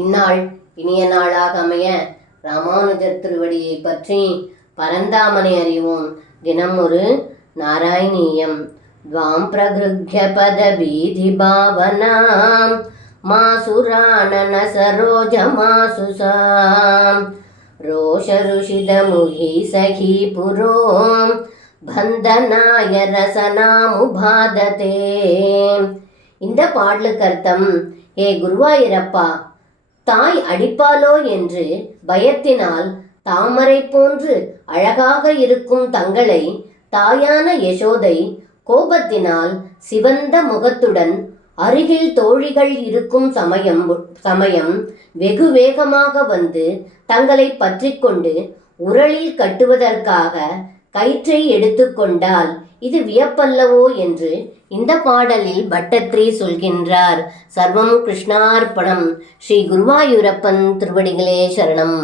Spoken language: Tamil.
இந்நாள் இனிய நாளாக அமைய ராமானுஜர் திருவடியை பற்றி பரந்தாமனை அறிவோம். தினம் ஒரு நாராயணீயம். துவாம் பிரகிருஹ்ய பத பீதி பாவனாம் மாசுராணன சரோஜ மாசுசாம் ரோஷ ருஷித முகி சகி புரோம் பந்தனாய ரசனாமுபாததே. இந்த பாடலுக்கு அர்த்தம், ஏ குருவாயூரப்பா, தாய் அடிப்பாளோ என்று பயத்தினால் தாமரை போன்று அழகாக இருக்கும் தங்களை தாயான யசோதை கோபத்தினால் சிவந்த முகத்துடன் அருகில் தோழிகள் இருக்கும் சமயம் வெகு வேகமாக வந்து தங்களை பற்றி கொண்டு உரலில் கட்டுவதற்காக கயிற்றை எடுத்துக்கொண்டால் இது வியப்பல்லவோ என்று இந்த பாடலில் பட்டத்ரி சொல்கின்றார். சர்வம் கிருஷ்ணார்ப்பணம். ஸ்ரீ குருவாயூரப்பன் திருவடிகளே சரணம்.